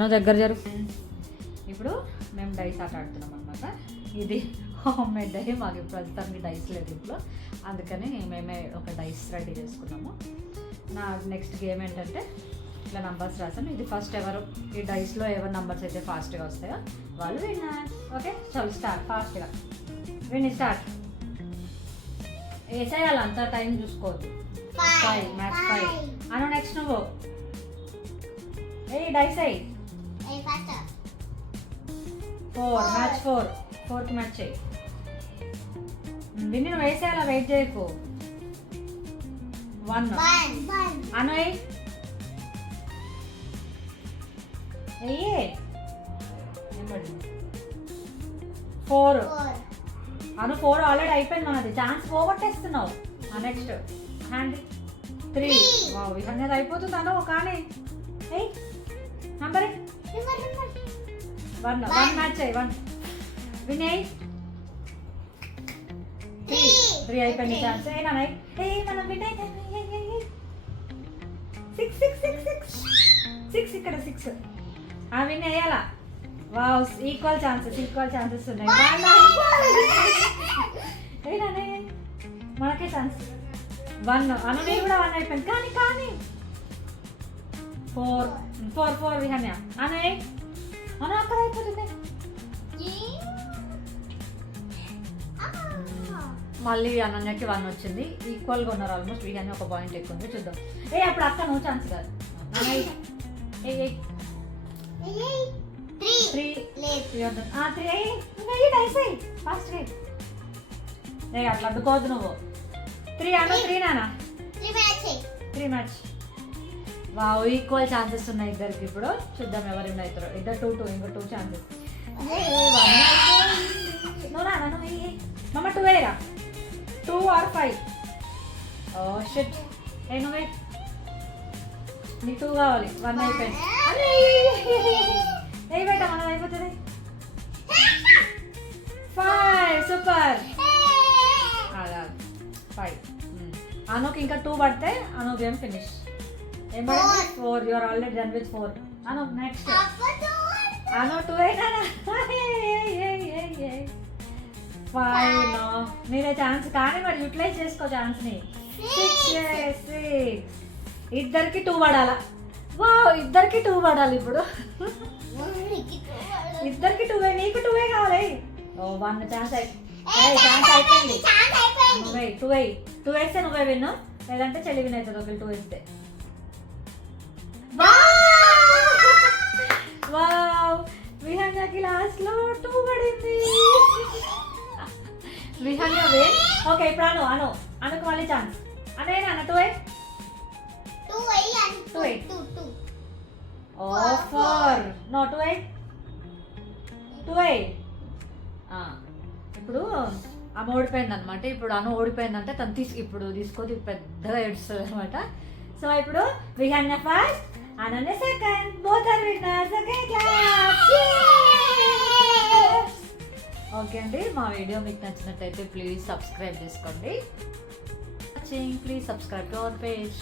దగ్గర జరుగు. ఇప్పుడు మేము డైస్ ఆట ఆడుతున్నాం అనమాట. ఇది హోమ్ మేడ్ డై, మాకు ప్రస్తుతానికి డైస్ లేదు ఇప్పుడు, అందుకని మేమే ఒక డైస్ రెడీ చేసుకున్నాము. నా నెక్స్ట్ గేమ్ ఏంటంటే ఇట్లా నంబర్స్ రాసాను. ఇది ఫస్ట్ ఎవరు ఈ డైస్లో ఎవరు నంబర్స్ అయితే ఫాస్ట్గా వస్తాయో వాళ్ళు విన్నర్. ఓకే చల్ స్టార్ట్, ఫాస్ట్గా విన్ స్టార్ట్. వేసేయాలి, అంత టైం చూసుకోవద్దు. 5 మ్యాచ్ 5 అను. నెక్స్ట్ నువ్వు ఏ డైస్ అయ్యి 4 మ్యాచ్ 4కి మ్యాచ్ అయ్యి దీన్ని నువ్వు వేసేయాలా, వెయిట్ చేయకు. 1 అను వెయ్యి 4 అను. 4 ఆల్రెడీ అయిపోయింది మనది, ఛాన్స్ పోగొట్టేస్తున్నావు. Next hand 3. విహన్యది అయిపోతుంది అను, కానీ నంబర్ 1 మ్యాచ్ అయ్యి 1 విన్ అయ్యి 3 అయిపోయింది ఛాన్స్. మనం విన్ అయితే 6 ఇక్కడ 6 విన్ అయ్యాలా. వావ్, ఈక్వల్ ఛాన్సెస్ ఉన్నాయి. మనకే ఛాన్స్ 1 అను. నేను కూడా 1 అయిపోయింది, కానీ 4 విహన్య అనే అను అక్కడ అయిపోతుంది. మళ్ళీ అనన్యకి 1 వచ్చింది. ఈక్వల్గా ఉన్నారు ఆల్మోస్ట్. విహన్య ఒక పాయింట్ ఎక్కువ ఉంది. చూద్దాం. అప్పుడు అక్క నువ్వు ఛాన్స్ కాదు. 3 ఫాస్ట్ అట్లా అడ్డుకోవద్దు నువ్వు. 3 అను. 3 నానా 3 మ్యాచ్. వావ్, ఈక్వల్ ఛాన్సెస్ ఉన్నాయి ఇద్దరికి. ఇప్పుడు చూద్దాం ఎవరు విన్ అవుతారో. ఇద్దరు 2 ఇంకో 2 ఛాన్సెస్. నువ్వు రానా నువ్వు మమ్మ 2 వేయరా, 2 or 5. Oh shit. నువ్వే, నీకు 2 కావాలి. 1 అయిపోయింది. ఏ బయట మనది అయిపోతుంది. 5 సూపర్. 5 అనుకి ఇంకా 2 పడితే Anu game finish. 4. You are already done with 4. Anu next Anu 2 అయినా 5. నో మీరే ఛాన్స్, కానీ మరి యూటిలైజ్ చేసుకో ఛాన్స్ ని. 6 ఇద్దరికి 2 పడాలా. వావ్, ఇద్దరికి 2 పడాలి ఇప్పుడు. ఇద్దరికి 2, నీకు 2 కావాలి. 1 ఛాన్స్ అయిపోయింది. 2 వేస్తే నువ్వే విన్ను, లేదంటే చెల్లి విన్ అవుతుంది. ఒకళ్ళు 2 వేస్తే. వావ్, విహన్యకి లాస్ట్ లో 2 పడింది. విహన్య విన్. ఓకే ఇప్పుడు అనుకు మళ్ళీ ఛాన్స్. అనేనా 2 4. నో 2 ఇప్పుడు ఆమె ఓడిపోయింది అనమాట. ఇప్పుడు అను ఓడిపోయిందంటే తను ఇప్పుడు తీసుకొని పెద్దగా ఏడుస్తుంది అనమాట. సో ఇప్పుడు Vihanya first, Ananya second. Both are winners. Okay అండి, మా వీడియో మీకు నచ్చినట్టయితే ప్లీజ్ సబ్స్క్రైబ్ చేసుకోండి. Please subscribe to our page.